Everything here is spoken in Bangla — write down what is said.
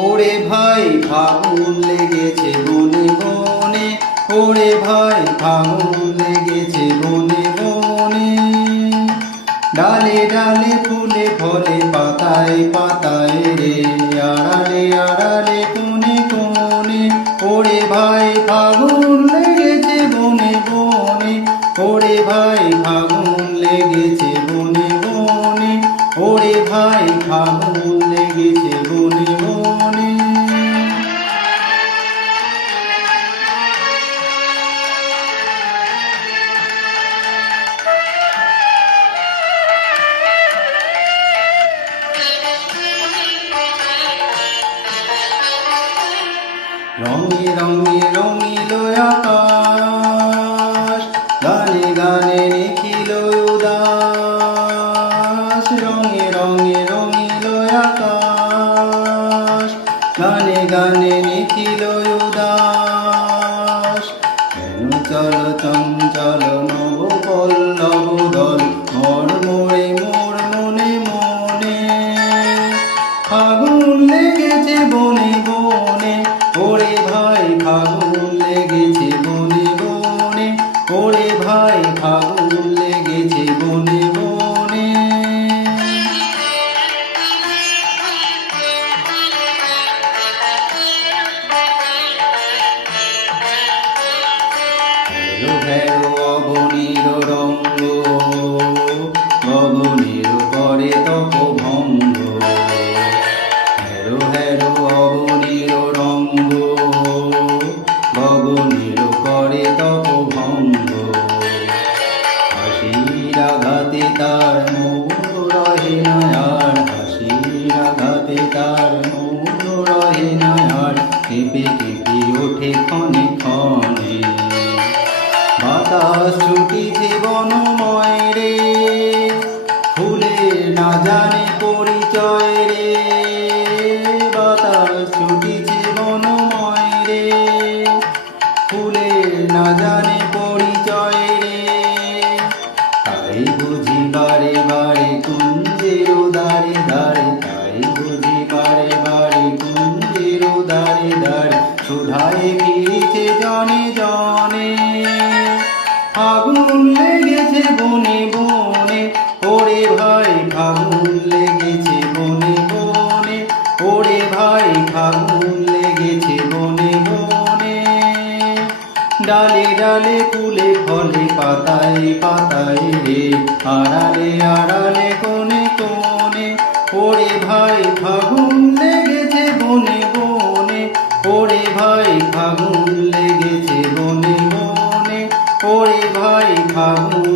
ওরে ভাই ফাগুন লেগেছে বনে বনে, ওরে ভাই ফাগুন লেগেছে বনে বনে। ডালে ডালে ফুলে ফলে পাতায় পাতায় রে, আড়ালে আড়ালে কোণে কোণে। ওরে ভাই ফাগুন লেগেছে বনে বনে, ওরে ভাই ফাগুন লেগেছে বনে বনে, ওরে ভাই ফাগুন লেগেছে বনে বনে। রঙে রঙে রঙিল আকাশ, গানে গানে নিখিল উদাস। রঙে রঙে রঙিল আকাশ, গানে গানে নিখিল উদাস। কেন চল চঞ্চল নব পল্লব দল, মর্মরে মোর মনে মনে। ফাগুন লেগেছে বনে বনে, ওরে ভাই ফাগুন লেগেছে বনে বনে, ওরে ভাই ফাগুন লেগেছে বনে বনে। হেরো হেরো অবনীর রঙ্গ, গগনের পরে তপভঙ্গ। হেরো হেরো অবনীর রঙ্গ, গগনের করে তপভঙ্গ। হাসির আঘাতে তার মৌন রহে না আর, হাসির আঘাতে তার মৌন রহে না আর। কেঁপে কেঁপে ওঠে ক্ষণে ক্ষণে, বাতাস ছুটিছে বনময় রে। ফুলের না জানে পরিচয় রে, বাতাস ছুটিছে বনময় রে। ফুলের না জানে পরিচয় রে, তাই বুঝি বারে বারে কুঞ্জের দ্বারে দ্বারে, তাই বুঝি বারে বারে কুঞ্জের দ্বারে দ্বারে। সুধায় ফিরেছে জনে জনে, ফাগুন লেগেছে বনে বনে, ওরে ভাই ফাগুন লেগেছে বনে বনে, ওরে ভাই ফাগুন লেগেছে বনে বনে। ডালে ডালে ফুলে ফলে পাতায় পাতায় রে, আড়ালে আড়ালে কোণে কোণে। ওরে ভাই ফাগুন লেগেছে বনে বনে, ওরে ভাই ফাগুন লেগেছে বনে বনে, ওরে ভাই ফাগুন